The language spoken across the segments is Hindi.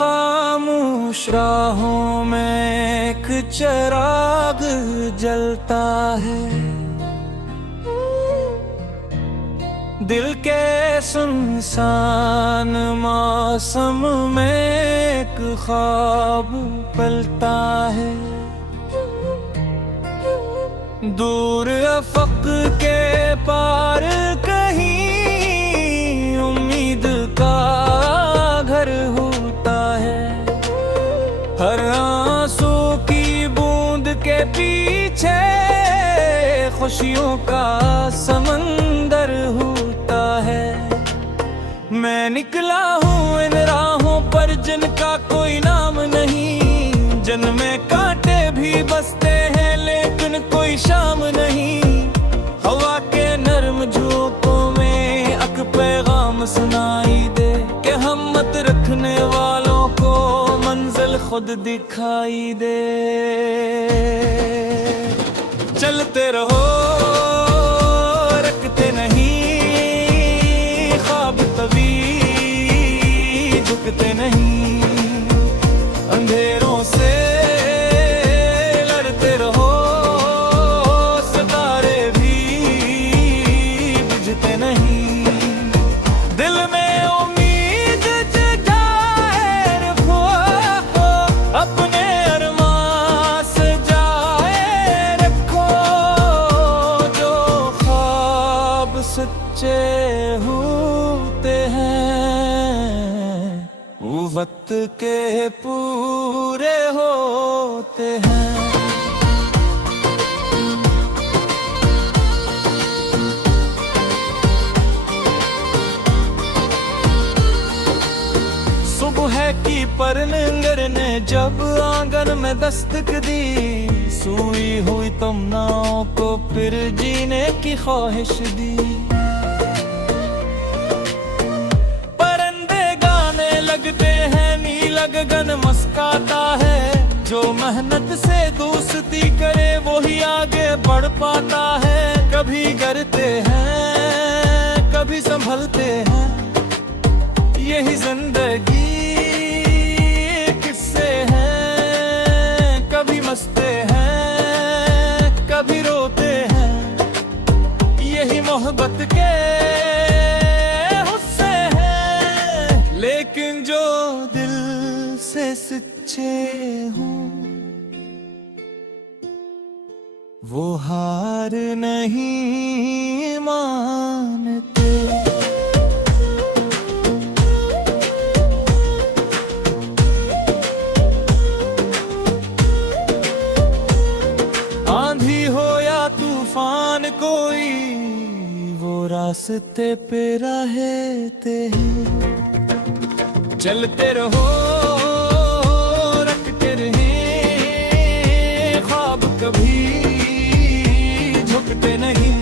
खामोश राहों में एक चिराग जलता है। दिल के सुनसान मौसम में एक ख्वाब पलता है। दूर अफक के पार कहीं उम्मीद का घर होता है। हर आंसू की बूंद के पीछे खुशियों का समंदर होता है। मैं निकला हूँ इन राहों पर जिनका कोई नाम नहीं। जन्मे कांटे भी बसते हैं लेकिन कोई शाम नहीं। हवा के नरम झोंकों में अक पैगाम सुनाई दे कि हिम्मत रखने वालों को मंजिल खुद दिखाई दे। चलते रहो रखते नहीं ख्वाब कभी झुकते नहीं। अंधेरों से लड़ते रहो सितारे भी बुझते नहीं। दिल में उम्मीद जगाए रखो अपने अरमान सजाए रखो। जो ख्वाब सच्चे होते हैं वो वक्त के पूरे होते हैं। सुबह की परनिंगर ने जब आंगन में दस्तक दी। सोई हुई तमन्नाओं को फिर जीने की ख्वाहिश दी। परिंदे गाने लगते हैं नीला गगन मुस्काता है। जो मेहनत से दोस्ती करे वही आगे बढ़ पाता है। कभी गिरते हैं कभी संभलते हैं यही जिंदगी किस्से हैं। कभी मस्ते हैं कभी रोते हैं यही मोहब्बत के हुस्से हैं। लेकिन जो दिल से सच्चे हों वो हार नहीं मानते। आंधी हो या तूफान कोई वो रास्ते पे रहते हैं। चलते रहो रखते रहे ख्वाब कभी झुकते नहीं।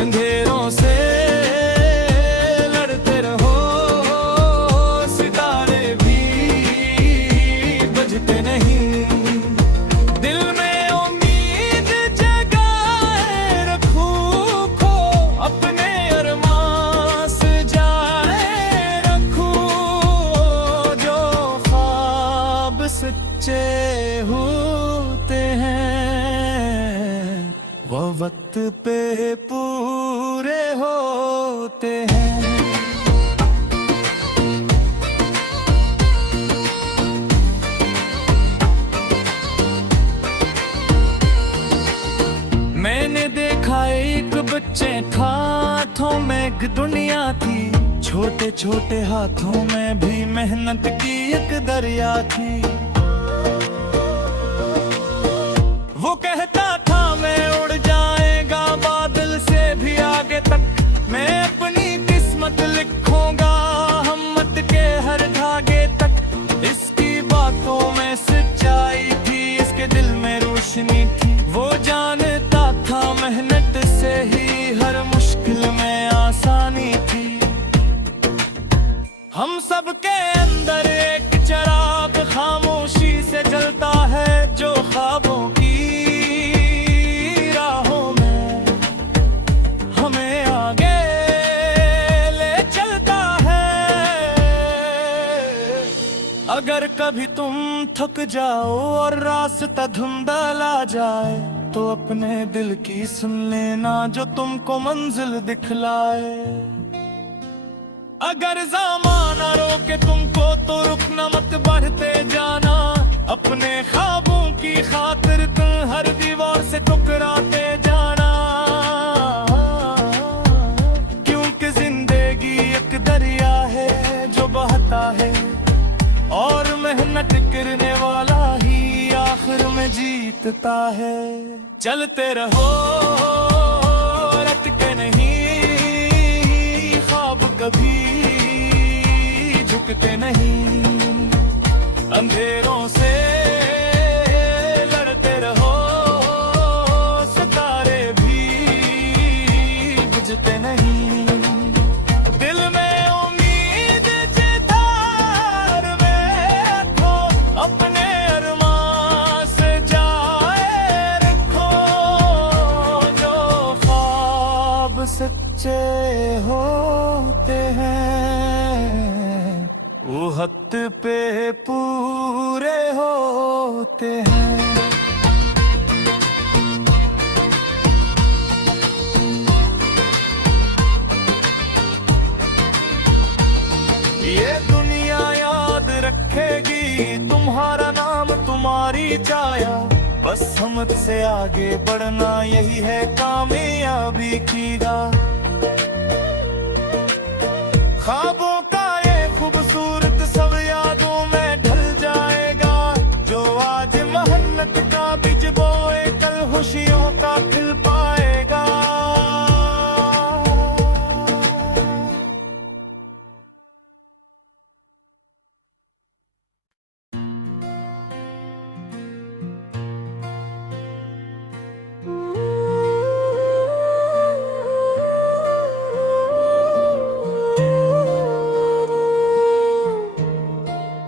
अंधेरों से लड़ते रहो सितारे भी बुझते नहीं। दिल में उम्मीद जगाए रखो खो अपने अरमान सजाए रखो। जो ख्वाब सच्चे होते हैं वो वक्त पे पूरे होते हैं। मैंने देखा एक बच्चे था हाथों में एक दुनिया थी। छोटे छोटे हाथों में भी मेहनत की एक दरिया थी। वो कहता था मैं उड़ जाएगा बादल से भी आगे तक। मैं अपनी किस्मत लिखूंगा हिम्मत के हर धागे तक। इसकी बातों में सच्चाई थी इसके दिल में रोशनी थी। वो जानता था मेहनत से ही हर मुश्किल में आसानी थी। हम सबके अंदर एक चिराग खामोशी से जलता है। जो ख्वाबों की अगर कभी तुम थक जाओ और रास्ता धुंधला जाए, तो अपने दिल की सुन लेना जो तुमको मंजिल दिखलाए। अगर ज़माना रोके तुमको तो रुकना मत, बढ़ते जाना। अपने ख्वाबों की खातिर तुम हर दीवार से टकराते जाना। क्योंकि जिंदगी एक दरिया है जो बहता है, और मेहनत करने वाला ही आखिर में जीतता है। चलते रहो रटके नहीं, ख्वाब कभी झुकते नहीं। अंधेरों से लड़ते रहो, सितारे भी बुझते नहीं। दिल में उम्मीद जितार में रखो, अपने अरमान से जाए रखो। जो ख्वाब सच्चे होते हैं, वो वक्त पे पूरे होते हैं। ये दुनिया याद रखेगी तुम्हारा नाम, तुम्हारी छाया। बस हिम्मत से आगे बढ़ना, यही है कामयाबी की राह। ख्वाबों का ये खूबसूरत सब यादों में ढल जाएगा। जो आज मेहनत का बीज बोए, कल खुशियों का खिल पाएगा।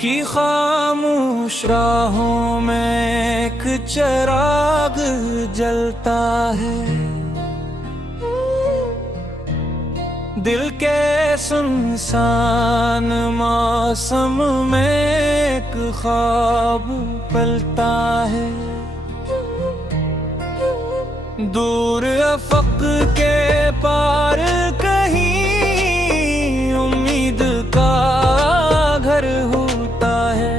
की खामोश राहों में एक चिराग जलता है। दिल के सुनसान मौसम में एक ख्वाब पलता है। दूर अफक के पार कहीं उम्मीद का घर होता है।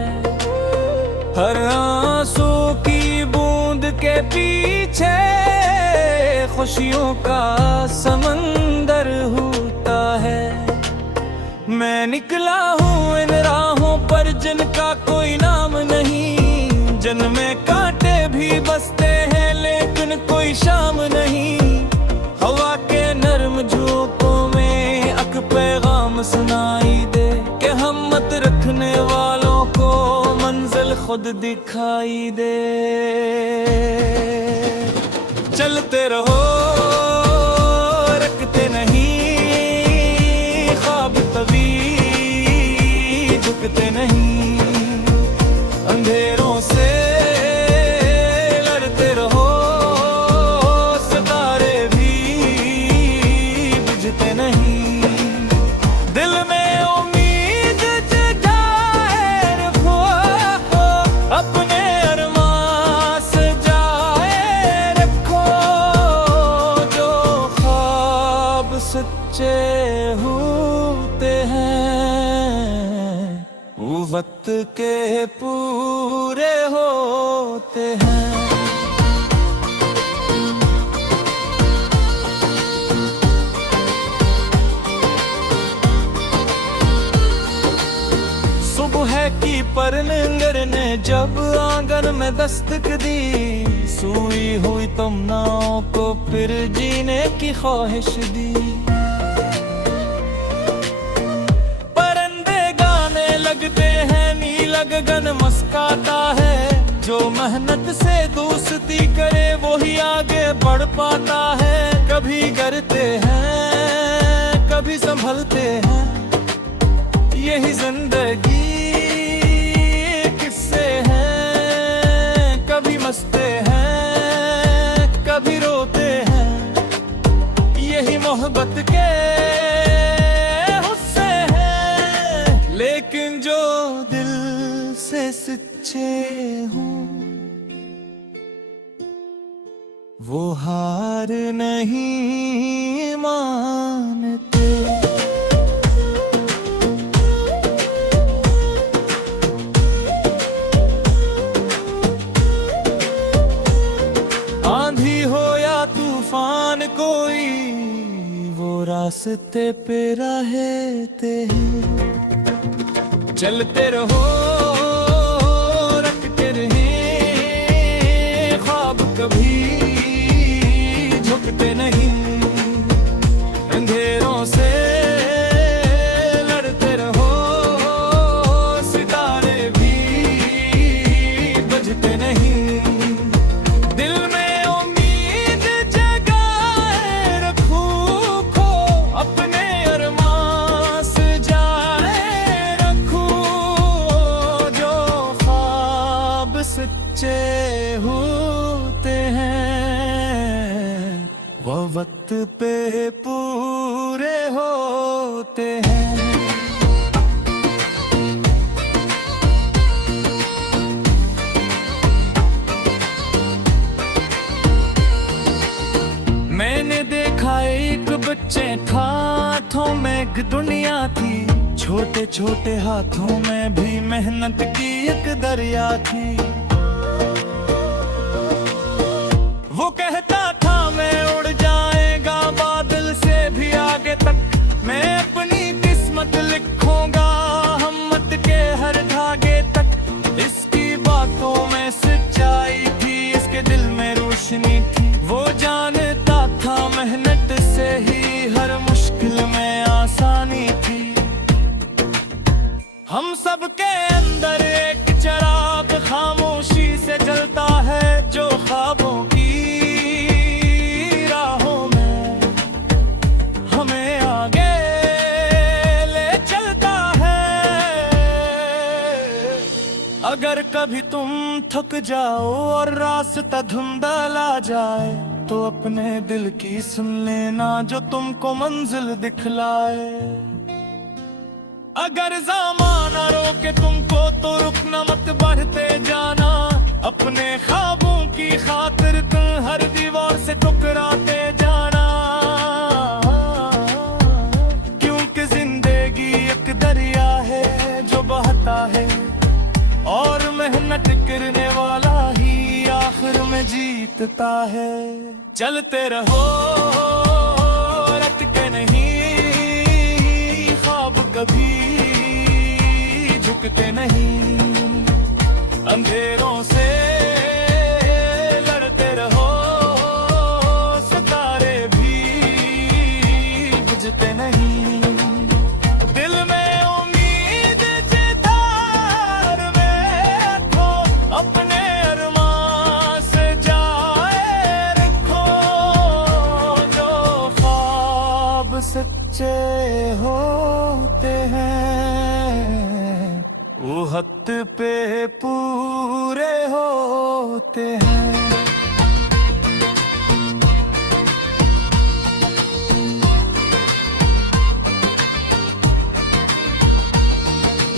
हर आंसू की बूंद के पीछे खुशियों का समंदर होता है। मैं निकला हूँ इन राहों पर जिनका कोई नाम नहीं। जन्मे कांटे भी बसते हैं लेकिन कोई शाम नहीं। हवा के नर्म झोंकों में अक पैगाम सुनाई दे कि हिम्मत रखने वालों को मंजिल खुद दिखाई दे। चलते रहो रखते नहीं, ख्वाब कभी झुकते नहीं। अंधेरों से लड़ते रहो, सितारे भी बुझते नहीं। दिल में उम्मीद जगाए रखो, अपने अरमान से जाए रखो। जो ख्वाब सच्चे होते हैं, वो वक्त के पूरे होते हैं। सुबह की परनिंगर ने जब आंगन में दस्तक दी, सोई हुई तमन्नाओं को फिर जीने की ख्वाहिश दी। परिंदे गाने लगते हैं, नीला गगन मुस्काता है। जो मेहनत से दोस्ती करे वही आगे बढ़ पाता है। कभी गिरते हैं कभी संभलते हैं, यही जिंदगी किस्से हैं। कभी मस्ते हैं कभी रोते हैं, यही मोहब्बत के हुस्से हैं। लेकिन जो दिल से सच्चे हूँ, वो हार नहीं मानते। आंधी हो या तूफान कोई, वो रास्ते पे रहते हैं। चलते रहो, रखते रहे ख्वाब, कभी झुकते नहीं। अंधेरों से लड़ते रहो, सितारे भी बुझते नहीं। दिल में उम्मीद जगाए रखो, खो अपने अरमान सजाए रखो। जो ख्वाब सच्चे होते हैं, वो वक्त पे पूरे होते हैं। मैंने देखा एक बच्चे था, हाथों में एक दुनिया थी। छोटे छोटे हाथों में भी मेहनत की एक दरिया थी। वो कहता था मैं उड़ जाएगा बादल से भी आगे तक, मैं अपनी किस्मत लिखूंगा हिम्मत के हर धागे तक। इसकी बातों में सच्चाई थी, इसके दिल में रोशनी थी। वो जानता था मेहनत से ही हर मुश्किल में आसानी थी। हम सबके अंदर एक चिराग खामोशी से जलता है, जो ख्वाबों की राहों में हमें आगे ले चलता है। अगर कभी तुम थक जाओ और रास्ता धुंधला जाए, तो अपने दिल की सुन लेना जो तुमको मंजिल दिखलाए। अगर ज़माना रोके तुमको तो रुकना मत, बढ़ते जाना। अपने ख्वाबों की खातिर तुम हर दीवार से टकराते जाना। क्योंकि जिंदगी एक दरिया है जो बहता है, और मेहनत करने वाला ही आखिर में जीतता है। चलते रहो, रटके नहीं, ख्वाब कभी झुकते नहीं। अंधेरों से लड़ते रहो, सितारे भी बुझते नहीं। दिल में उम्मीद जितार में रखो, अपने अरमान सजाए रखो। जो ख्वाब सच्चे होते हैं, वो वक्त पे पूरे होते हैं।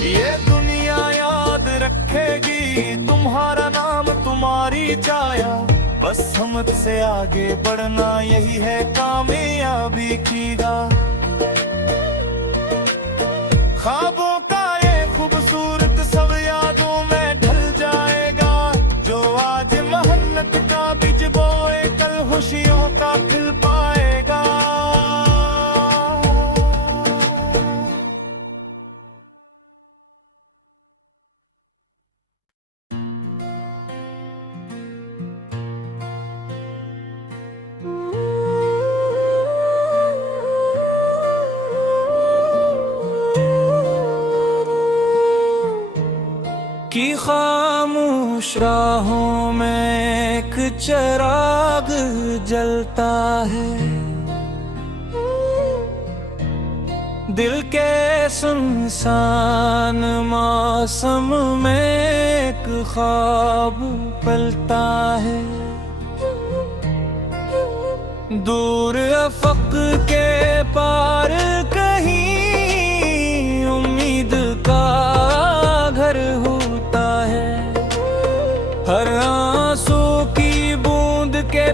ये दुनिया याद रखेगी तुम्हारा नाम, तुम्हारी छाया। बस हिम्मत से आगे बढ़ना, यही है कामयाबी की राह। ख्वाबों का ये खूबसूरत सब यादों में ढल जाएगा। जो आज मेहनत का बीज बोए, कल खुशियों का खिल पाएगा। की खामोश राहों में एक चिराग जलता है। दिल के सुनसान मौसम में एक ख्वाब पलता है। दूर अफक के पार कहीं उम्मीद का घर होता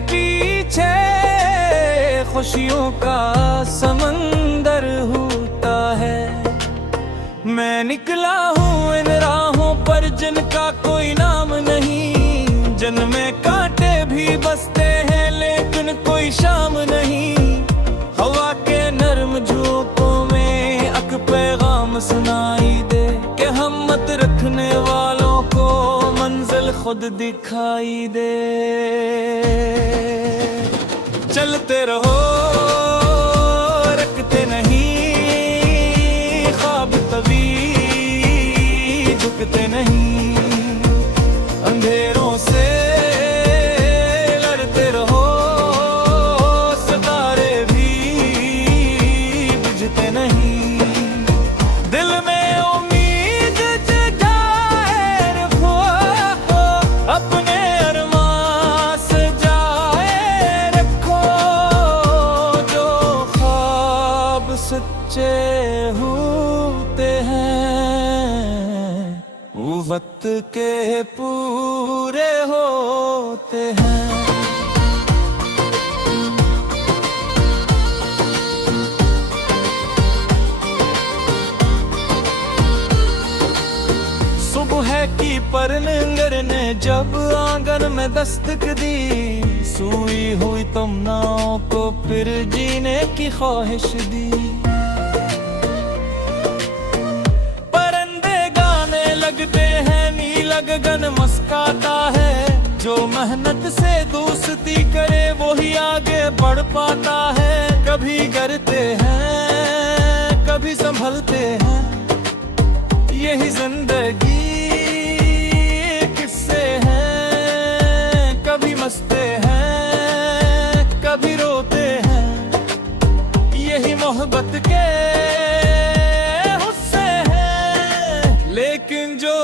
पीछे खुशियों का समंदर होता है। मैं निकला हूँ इन राहों पर जिनका कोई नाम नहीं, जिनमें कांटे भी बसते हैं लेकिन कोई शाम नहीं। हवा के नरम झोंकों में अक पैगाम सुनाई दे कि हिम्मत रखने वालों को मंजिल खुद दिखाई दे। चलते रहो रखते नहीं ख्वाब, कभी झुकते नहीं। अंधेरों से लड़ते रहो, सितारे भी बुझते नहीं। दिल में उम्मीद जगाए रखो, अपने अरमान सजाए रखो। जो ख्वाब सच्चे होते हैं वो वक्त के पूरे होते हैं। सुबह की परनिंगर ने जब आंगन में दस्तक दी, सोई हुई तमन्नाओं को फिर जीने की ख्वाहिश दी। परिंदे गाने लगते हैं, नीला गगन मुस्काता है। जो मेहनत से दोस्ती करे वही आगे बढ़ पाता है। कभी गिरते हैं कभी संभलते हैं, यही जिंदगी किस्से हैं। कभी मस्ते हैं कभी रोते हैं, यही मोहब्बत के हुस्से हैं। लेकिन जो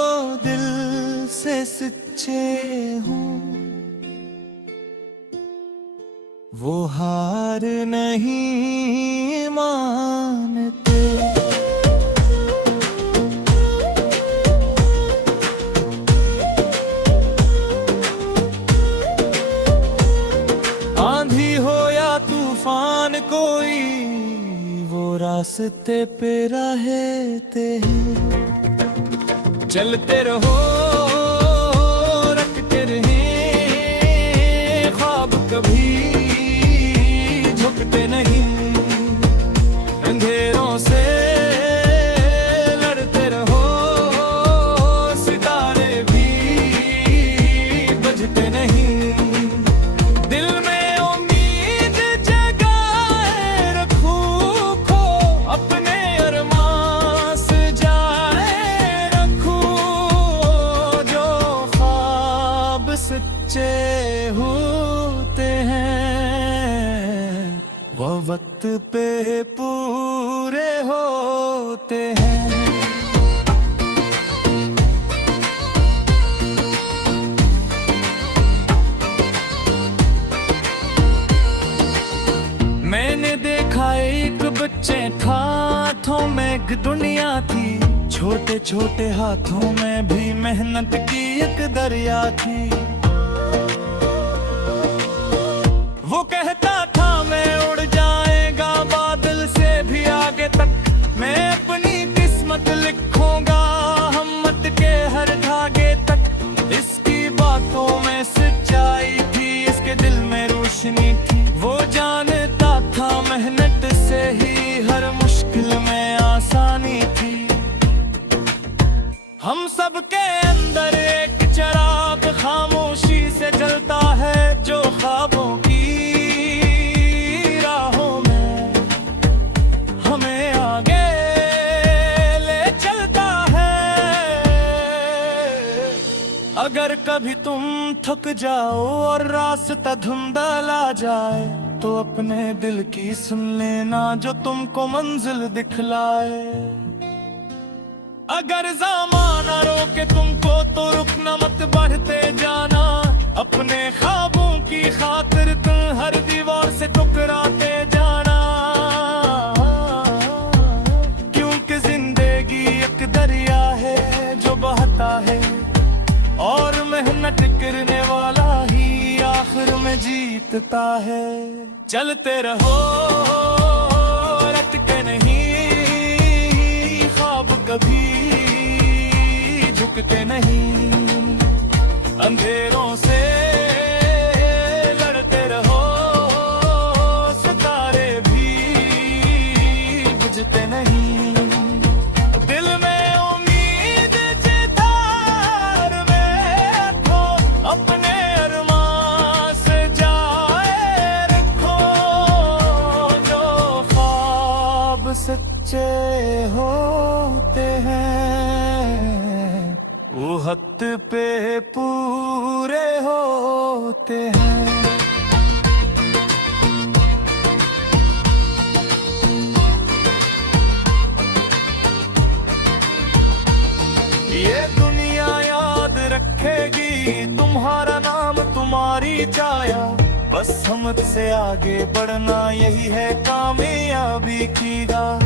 दिल से सच्चे हों वो हार नहीं मानते। तूफान कोई वो रास्ते पे रहते हैं। चलते रहो रखते रहे ख्वाब, कभी झुकते नहीं। अंधेरों से लड़ते रहो, सितारे भी बुझते नहीं। सच्चे होते हैं वो वक्त पे पूरे होते हैं। मैंने देखा एक बच्चे था, हाथों में एक दुनिया थी। छोटे छोटे हाथों में भी मेहनत की एक दरिया थी। वो कहता था मैं उड़ जाएगा बादल से भी आगे तक। मैं अपनी किस्मत लिखूंगा हिम्मत के हर धागे तक। इसकी बातों में सच्चाई थी, इसके दिल में रोशनी थी। वो जानता था मेहनत से ही हर मुश्किल में आसानी थी। हम सबके अंदर एक चिराग खामोशी से जलता है, जो ख्वाबों की राहों में हमें आगे ले चलता है। अगर कभी तुम थक जाओ और रास्ता धुंधला जाए, तो अपने दिल की सुन लेना जो तुमको मंजिल दिखलाए। अगर ज़माना रोके तुमको तो रुकना मत, बढ़ते जाना। अपने ख्वाबों की खातिर तुम हर दीवार से टकराते जाना। क्योंकि जिंदगी एक दरिया है जो बहता है, और मेहनत करने वाला ही आखिर में में जीतता है। चलते रहो रटके नहीं, ख्वाब कभी झुकते नहीं। अंधेरों से लड़ते रहो, सितारे भी बुझते नहीं। दिल में उम्मीद जितार में रखो, अपने अरमान से जाए रखो। जो ख्वाब सच्चे होते हैं वो वक्त पे पूरे होते हैं। ये दुनिया याद रखेगी तुम्हारा नाम, तुम्हारी छाया। बस हिम्मत से आगे बढ़ना यही है कामयाबी की राह।